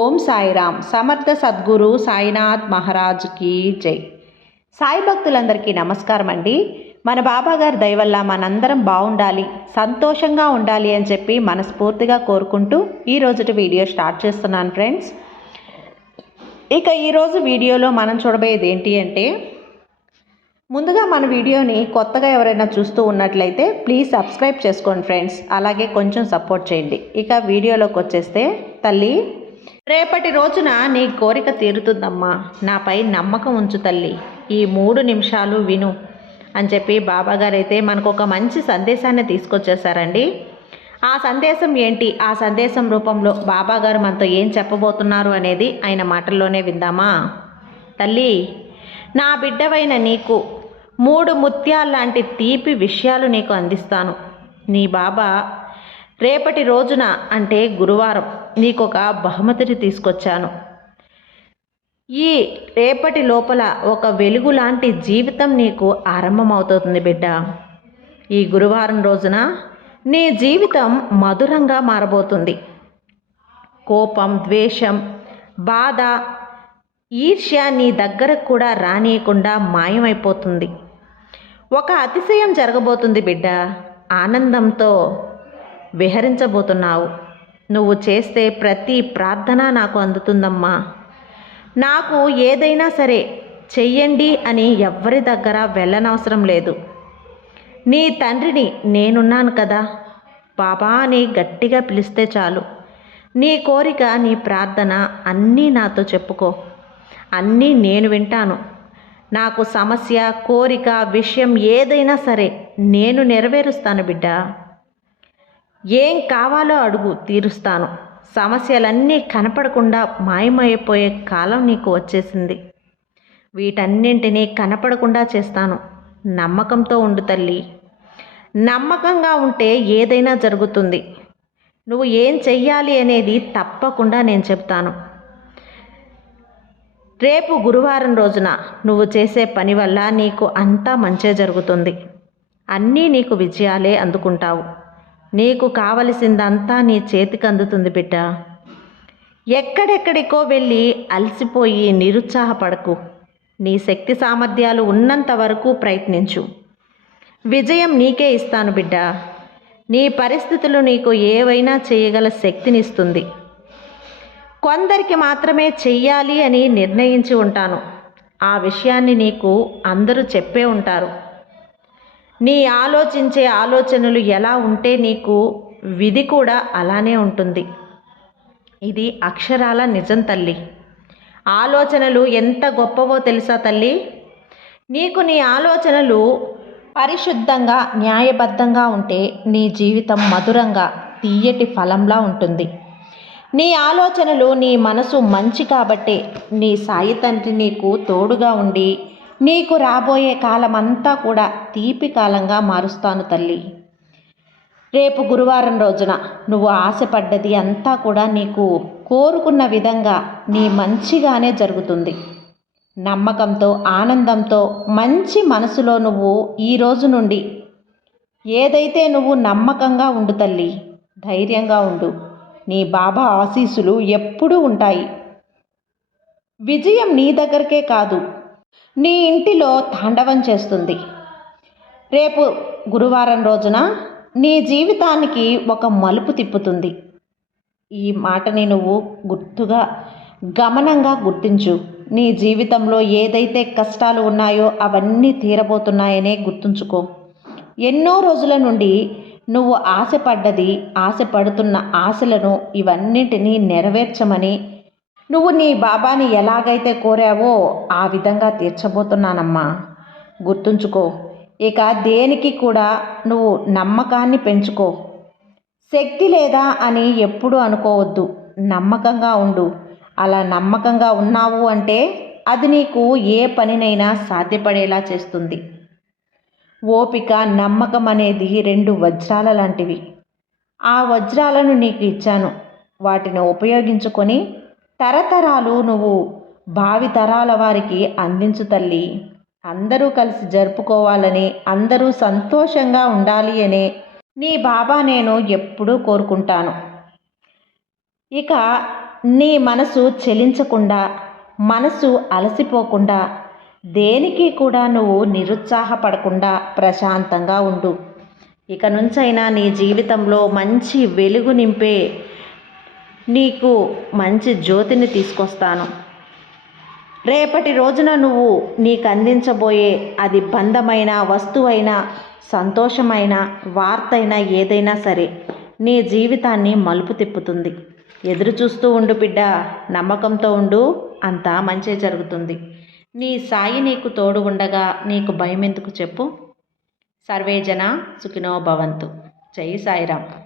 ఓం సాయిరామ్. సమర్థ సద్గురు సాయినాథ్ మహారాజ్కి జై. సాయి భక్తులందరికీ నమస్కారం అండి. మన బాబా దయవల్ల మనందరం బాగుండాలి సంతోషంగా ఉండాలి అని చెప్పి మనస్ఫూర్తిగా కోరుకుంటూ ఈ రోజుటి వీడియో స్టార్ట్ చేస్తున్నాను ఫ్రెండ్స్. ఇక ఈరోజు వీడియోలో మనం చూడబోయేది ఏంటి అంటే ముందుగా మన వీడియోని కొత్తగా ఎవరైనా చూస్తూ ఉన్నట్లయితే ప్లీజ్ సబ్స్క్రైబ్ చేసుకోండి ఫ్రెండ్స్. అలాగే కొంచెం సపోర్ట్ చేయండి. ఇక వీడియోలోకి వచ్చేస్తే తల్లి రేపటి రోజున నీ కోరిక తీరుతుందమ్మా. నాపై నమ్మకం ఉంచు తల్లి. ఈ మూడు నిమిషాలు విను. అని చెప్పి బాబాగారు అయితే మనకు ఒక మంచి సందేశాన్ని తీసుకొచ్చేసారండి ఆ సందేశం ఏంటి? ఆ సందేశం రూపంలో బాబాగారు మనతో ఏం చెప్పబోతున్నారు అనేది ఆయన మాటల్లోనే విందామా? తల్లి నా బిడ్డవైన నీకు మూడు ముత్యాల్లాంటి తీపి విషయాలు నీకు అందిస్తాను. నీ బాబా రేపటి రోజున అంటే గురువారం నీకు ఒక బహుమతిని తీసుకొచ్చాను. ఈ రేపటి లోపల ఒక వెలుగు లాంటి జీవితం నీకు ఆరంభమవుతుంది బిడ్డ. ఈ గురువారం రోజున నీ జీవితం మధురంగా మారబోతుంది. కోపం ద్వేషం బాధ ఈర్ష్య నీ దగ్గరకు కూడా రానియకుండా మాయమైపోతుంది. ఒక అతిశయం జరగబోతుంది బిడ్డ. ఆనందంతో విహరించబోతున్నావు. నువ్వు చేస్తే ప్రతి ప్రార్థన నాకు అందుతుందమ్మా. నాకు ఏదైనా సరే చెయ్యండి అని ఎవ్వరి దగ్గర వెళ్ళనవసరం లేదు. నీ తండ్రిని నేనున్నాను కదా. బాబా అని గట్టిగా పిలిస్తే చాలు. నీ కోరిక నీ ప్రార్థన అన్నీ నాతో చెప్పుకో. అన్నీ నేను వింటాను. నాకు సమస్య కోరిక విషయం ఏదైనా సరే నేను నెరవేరుస్తాను బిడ్డ. ఏం కావాలో అడుగు తీరుస్తాను. సమస్యలన్నీ కనపడకుండా మాయమైపోయే కాలం నీకు వచ్చేసింది. వీటన్నింటినీ కనపడకుండా చేస్తాను. నమ్మకంతో ఉండు తల్లి. నమ్మకంగా ఉంటే ఏదైనా జరుగుతుంది. నువ్వు ఏం చెయ్యాలి అనేది తప్పకుండా నేను చెప్తాను. రేపు గురువారం రోజున నువ్వు చేసే పని వల్ల నీకు అంతా మంచే జరుగుతుంది. అన్నీ నీకు విజయాలే అందుకుంటావు. నీకు కావలసిందంతా నీ చేతికి అందుతుంది బిడ్డ. ఎక్కడెక్కడికో వెళ్ళి అలసిపోయి నిరుత్సాహపడకు. నీ శక్తి సామర్థ్యాలు ఉన్నంత వరకు ప్రయత్నించు. విజయం నీకే ఇస్తాను బిడ్డ. నీ పరిస్థితులు నీకు ఏవైనా చేయగల శక్తినిస్తుంది. కొందరికి మాత్రమే చెయ్యాలి అని నిర్ణయించి ఉంటాను. ఆ విషయాన్ని నీకు అందరూ చెప్పే ఉంటారు. నీ ఆలోచించే ఆలోచనలు ఎలా ఉంటే నీకు విధి కూడా అలానే ఉంటుంది. ఇది అక్షరాల నిజం తల్లి. ఆలోచనలు ఎంత గొప్పవో తెలుసా తల్లి? నీకు నీ ఆలోచనలు పరిశుద్ధంగా న్యాయబద్ధంగా ఉంటే నీ జీవితం మధురంగా తీయటి ఫలంలా ఉంటుంది. నీ ఆలోచనలు నీ మనసు మంచి కాబట్టే నీ సాయి తండ్రి నీకు తోడుగా ఉండి నీకు రాబోయే కాలం అంతా కూడా తీపి కాలంగా మారుస్తాను తల్లి. రేపు గురువారం రోజున నువ్వు ఆశపడ్డది అంతా కూడా నీకు కోరుకున్న విధంగా నీ మంచిగానే జరుగుతుంది. నమ్మకంతో ఆనందంతో మంచి మనసులో నువ్వు ఈ రోజు నుండి ఏదైతే నువ్వు నమ్మకంగా ఉండు తల్లి ధైర్యంగా ఉండు. నీ బాబా ఆశీస్సులు ఎప్పుడూ ఉంటాయి. విజయం నీ దగ్గరకే కాదు నీ ఇంటిలో తాండవం చేస్తుంది. రేపు గురువారం రోజున నీ జీవితానికి ఒక మలుపు తిప్పుతుంది. ఈ మాటని నువ్వు గుర్తుగా గమనంగా గుర్తించు. నీ జీవితంలో ఏదైతే కష్టాలు ఉన్నాయో అవన్నీ తీరబోతున్నాయనే గుర్తుంచుకో. ఎన్నో రోజుల నుండి నువ్వు ఆశపడ్డది ఆశపడుతున్న ఆశలను ఇవన్నిటినీ నెరవేర్చమని నువ్వు నీ బాబాని ఎలాగైతే కోరావో ఆ విధంగా తీర్చబోతున్నానమ్మా. గుర్తుంచుకో ఇక దేనికి కూడా నువ్వు నమ్మకాన్ని పెంచుకో. శక్తి లేదా అని ఎప్పుడు అనుకోవద్దు. నమ్మకంగా ఉండు. అలా నమ్మకంగా ఉన్నావు అంటే అది నీకు ఏ పనినైనా సాధ్యపడేలా చేస్తుంది. ఓపిక నమ్మకం అనేది రెండు వజ్రాల లాంటివి. ఆ వజ్రాలను నీకు ఇచ్చాను. వాటిని ఉపయోగించుకొని తరతరాలు నువ్వు భావి తరాల వారికి అందించు తల్లి. అందరూ కలిసి జరుపుకోవాలని అందరూ సంతోషంగా ఉండాలి అనే నీ బాబా నేను ఎప్పుడూ కోరుకుంటాను. ఇక నీ మనసు చెలించకుండా మనసు అలసిపోకుండా దేనికి కూడా నువ్వు నిరుత్సాహపడకుండా ప్రశాంతంగా ఉండు. ఇక నుంచైనా నీ జీవితంలో మంచి వెలుగు నింపే నీకు మంచి జ్యోతిని తీసుకొస్తాను. రేపటి రోజున నువ్వు నీకు అందించబోయే అది బంధమైన వస్తువైన సంతోషమైన వార్తైనా ఏదైనా సరే నీ జీవితాన్ని మలుపు తిప్పుతుంది. ఎదురు చూస్తూ ఉండు బిడ్డ నమ్మకంతో ఉండు అంతా మంచి జరుగుతుంది. నీ సాయి నీకు తోడు ఉండగా నీకు భయం ఎందుకు చెప్పు? సర్వేజన సుఖినో భవంతు. జై సాయిరామ్.